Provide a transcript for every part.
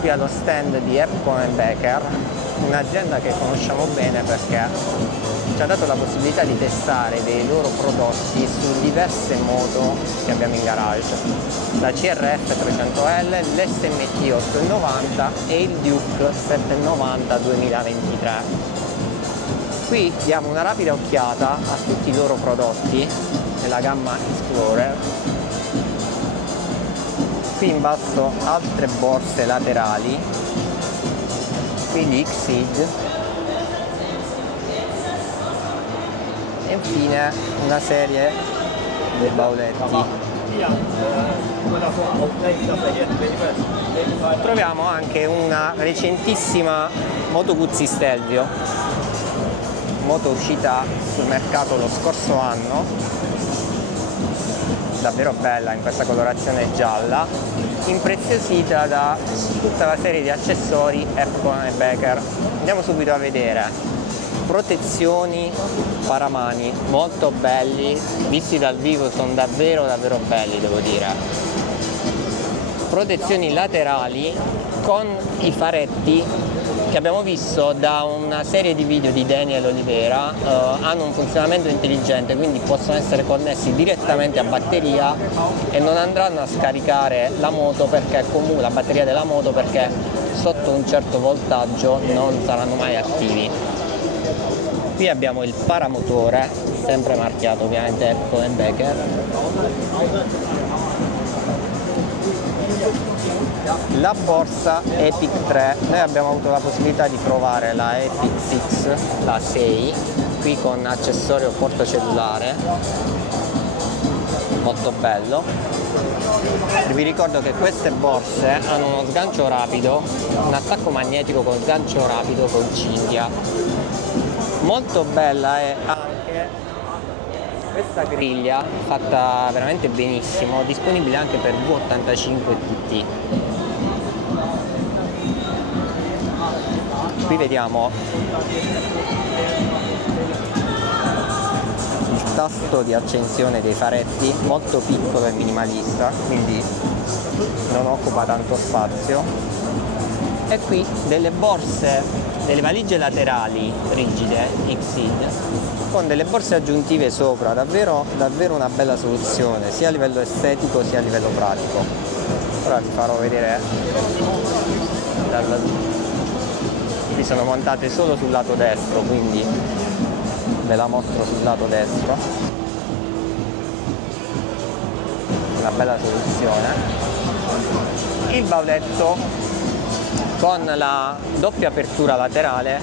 qui allo stand di Epcon & Becker, un'azienda che conosciamo bene perché ci ha dato la possibilità di testare dei loro prodotti su diverse moto che abbiamo in garage, la CRF 300L, l'SMT 890 e il Duke 790 2023. Qui diamo una rapida occhiata a tutti i loro prodotti nella gamma Explorer. Qui in basso altre borse laterali, quindi Exceed, e infine una serie dei bauletti. Troviamo anche una recentissima Moto Guzzi Stelvio, moto uscita sul mercato lo scorso anno, davvero bella in questa colorazione gialla, impreziosita da tutta la serie di accessori Epcon & Becker. Andiamo subito a vedere. Protezioni paramani molto belli, visti dal vivo sono davvero belli, devo dire. Protezioni laterali con i faretti che abbiamo visto da una serie di video di Daniel Olivera, hanno un funzionamento intelligente, quindi possono essere connessi direttamente a batteria e non andranno a scaricare la moto, perché comunque la batteria della moto, perché sotto un certo voltaggio non saranno mai attivi. Qui abbiamo il paramotore, sempre marchiato ovviamente Epcon & Becker. La borsa Epic 3, noi abbiamo avuto la possibilità di provare la Epic 6, la 6, qui con accessorio portacellulare, molto bello. Vi ricordo che queste borse hanno uno sgancio rapido, un attacco magnetico con sgancio rapido con cinghia. Molto bella è anche questa griglia, fatta veramente benissimo, disponibile anche per V85 TT. Qui vediamo il tasto di accensione dei faretti, molto piccolo e minimalista, quindi non occupa tanto spazio. E qui delle borse, delle valigie laterali rigide Exceed con delle borse aggiuntive sopra, davvero una bella soluzione sia a livello estetico sia a livello pratico. Ora vi farò vedere qui sono montate solo sul lato destro, quindi ve la mostro sul lato destro. Una bella soluzione. Il bauletto con la doppia apertura laterale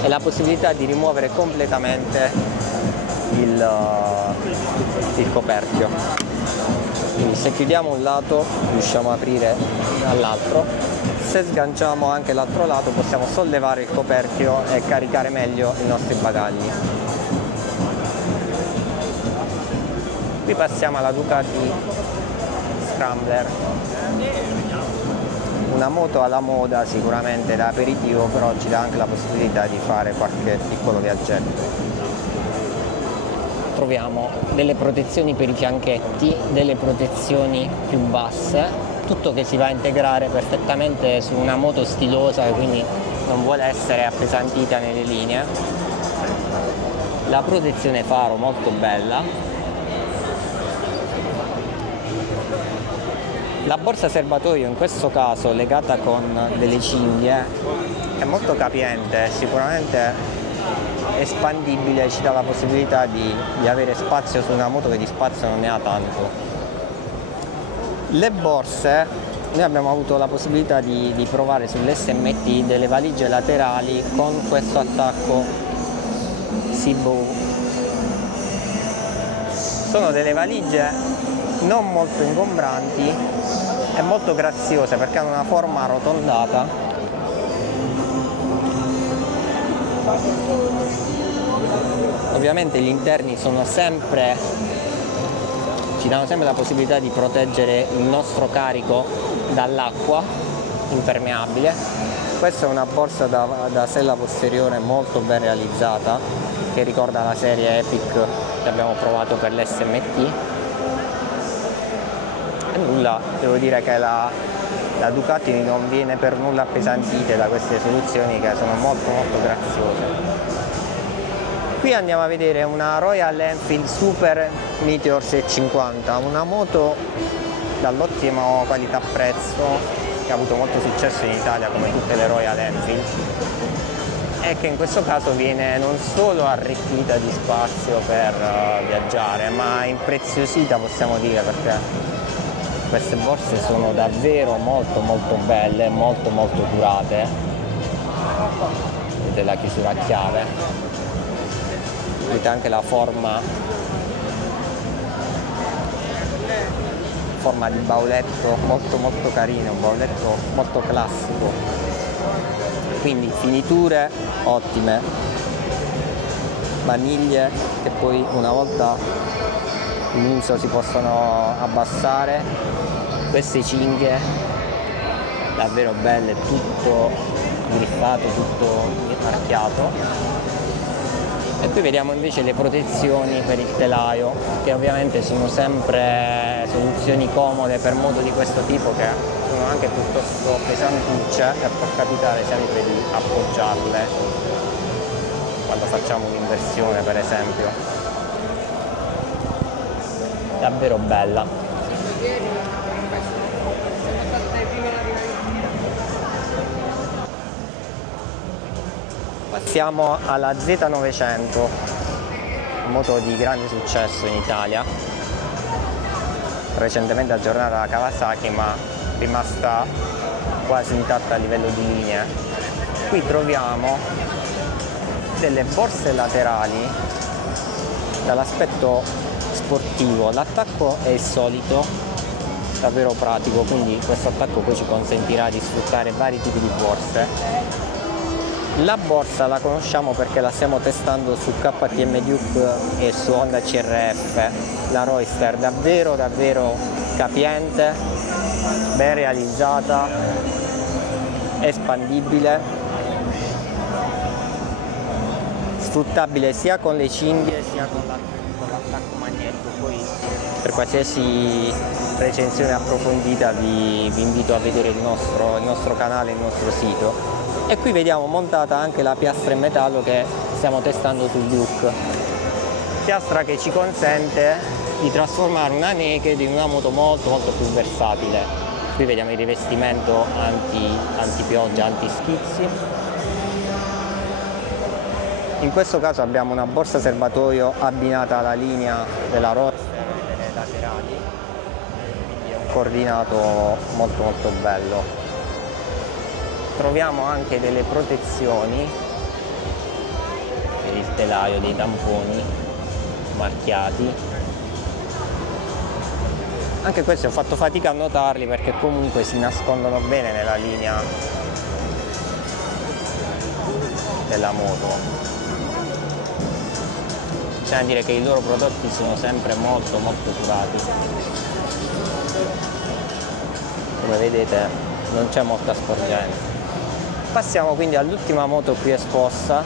e la possibilità di rimuovere completamente il coperchio. Quindi se chiudiamo un lato riusciamo a aprire dall'altro, se sganciamo anche l'altro lato possiamo sollevare il coperchio e caricare meglio i nostri bagagli. Qui passiamo alla Ducati Scrambler, una moto alla moda sicuramente da aperitivo, però ci dà anche la possibilità di fare qualche piccolo viaggetto. Troviamo delle protezioni per i fianchetti, delle protezioni più basse, tutto che si va a integrare perfettamente su una moto stilosa che quindi non vuole essere appesantita nelle linee. La protezione faro molto bella. La borsa serbatoio in questo caso legata con delle cinghie è molto capiente, sicuramente espandibile, ci dà la possibilità di avere spazio su una moto che di spazio non ne ha tanto. Le borse, noi abbiamo avuto la possibilità di provare sull'SMT delle valigie laterali con questo attacco Seabow. Sono delle valigie non molto ingombranti e molto graziose perché hanno una forma arrotondata. Ovviamente gli interni sono sempre, ci danno sempre la possibilità di proteggere il nostro carico dall'acqua impermeabile. Questa è una borsa da sella posteriore molto ben realizzata, che ricorda la serie Epic che abbiamo provato per l'SMT. nulla, devo dire che la Ducati non viene per nulla appesantita da queste soluzioni che sono molto graziose. Qui andiamo a vedere una Royal Enfield Super Meteor 650, una moto dall'ottima qualità-prezzo che ha avuto molto successo in Italia come tutte le Royal Enfield, e che in questo caso viene non solo arricchita di spazio per viaggiare, ma impreziosita, possiamo dire, perché queste borse sono davvero molto belle, molto curate. Vedete la chiusura a chiave, vedete anche la forma di bauletto molto carino, un bauletto molto classico, quindi finiture ottime, maniglie che poi una volta in uso si possono abbassare, queste cinghie davvero belle, tutto griffato, tutto marchiato. E qui vediamo invece le protezioni per il telaio, che ovviamente sono sempre soluzioni comode per moto di questo tipo, che sono anche piuttosto pesantucce e può capitare sempre di appoggiarle quando facciamo un'inversione, per esempio. Davvero bella. Passiamo alla Z900, moto di grande successo in Italia, recentemente aggiornata da Kawasaki ma rimasta quasi intatta a livello di linee. Qui troviamo delle borse laterali dall'aspetto sportivo, l'attacco è il solito, davvero pratico, quindi questo attacco poi ci consentirà di sfruttare vari tipi di borse. La borsa la conosciamo perché la stiamo testando su KTM Duke e su Honda CRF, la Roadster, davvero capiente, ben realizzata, espandibile, sfruttabile sia con le cinghie sia con l'attacco magnetico. Poi per qualsiasi recensione approfondita vi invito a vedere il nostro canale, il nostro sito. E qui vediamo montata anche la piastra in metallo che stiamo testando sul Duke, piastra che ci consente di trasformare una naked in una moto molto più versatile. Qui vediamo il rivestimento anti-pioggia, anti-schizzi. In questo caso abbiamo una borsa serbatoio abbinata alla linea della Roadster e delle laterali, quindi è un coordinato molto bello. Troviamo anche delle protezioni per il telaio, dei tamponi marchiati. Anche questi ho fatto fatica a notarli perché comunque si nascondono bene nella linea della moto. C'è da dire che i loro prodotti sono sempre molto curati. Come vedete non c'è molta sporgenza. Passiamo quindi all'ultima moto qui esposta.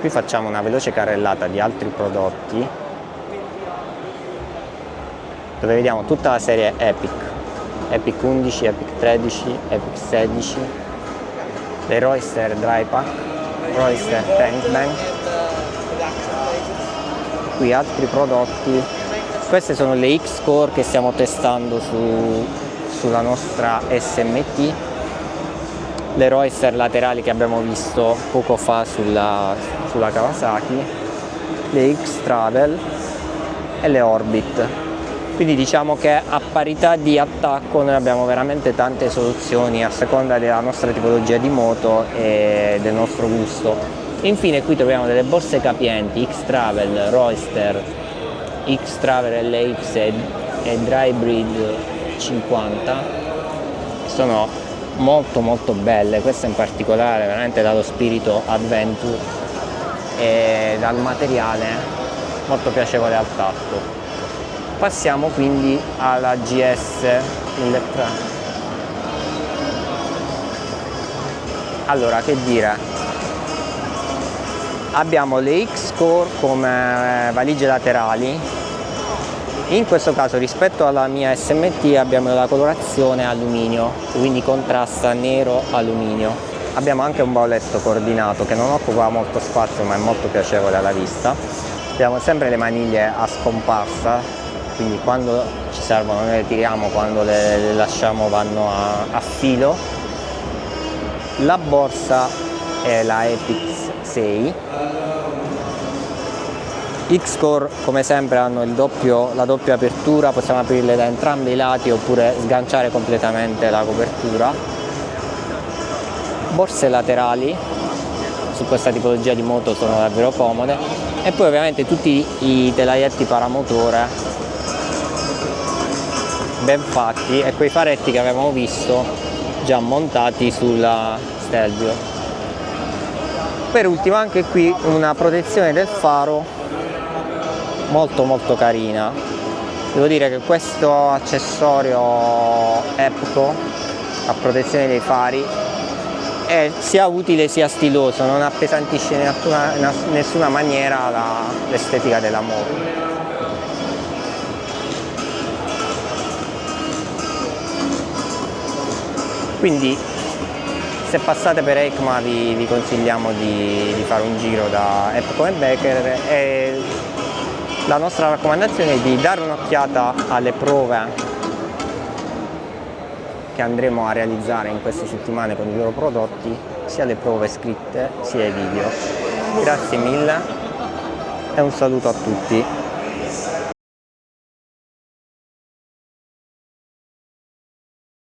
Qui facciamo una veloce carrellata di altri prodotti dove vediamo tutta la serie Epic, Epic 11, Epic 13, Epic 16, le Roadster Dry Pack, Roadster Tank Bank. Qui altri prodotti, queste sono le X-Core che stiamo testando sulla nostra SMT, le Roadster laterali che abbiamo visto poco fa sulla Kawasaki, le X-Travel e le Orbit. Quindi diciamo che a parità di attacco noi abbiamo veramente tante soluzioni a seconda della nostra tipologia di moto e del nostro gusto. Infine qui troviamo delle borse capienti, X-Travel, Roadster, X-Travel LX e Drybreed 50, sono molto belle, questa in particolare veramente dallo spirito adventure e dal materiale molto piacevole al tatto. Passiamo quindi alla GS 1300. Allora, che dire, abbiamo le X-Core come valigie laterali In questo caso rispetto alla mia SMT abbiamo la colorazione alluminio, quindi contrasta nero alluminio. Abbiamo anche un bauletto coordinato che non occupa molto spazio ma è molto piacevole alla vista. Abbiamo sempre le maniglie a scomparsa, quindi quando ci servono noi le tiriamo, quando le lasciamo vanno a filo. La borsa è la Epix 6. X-Core come sempre hanno la doppia apertura, possiamo aprirle da entrambi i lati oppure sganciare completamente la copertura. Borse laterali su questa tipologia di moto sono davvero comode, e poi ovviamente tutti i telaietti paramotore ben fatti e quei faretti che avevamo visto già montati sulla Stelvio. Per ultimo anche qui una protezione del faro molto carina. Devo dire che questo accessorio EPCO a protezione dei fari è sia utile sia stiloso, non appesantisce in nessuna maniera l'estetica della moto. Quindi se passate per EICMA vi consigliamo di fare un giro da EPCO e Becker, e la nostra raccomandazione è di dare un'occhiata alle prove che andremo a realizzare in queste settimane con i loro prodotti, sia le prove scritte sia i video. Grazie mille e un saluto a tutti.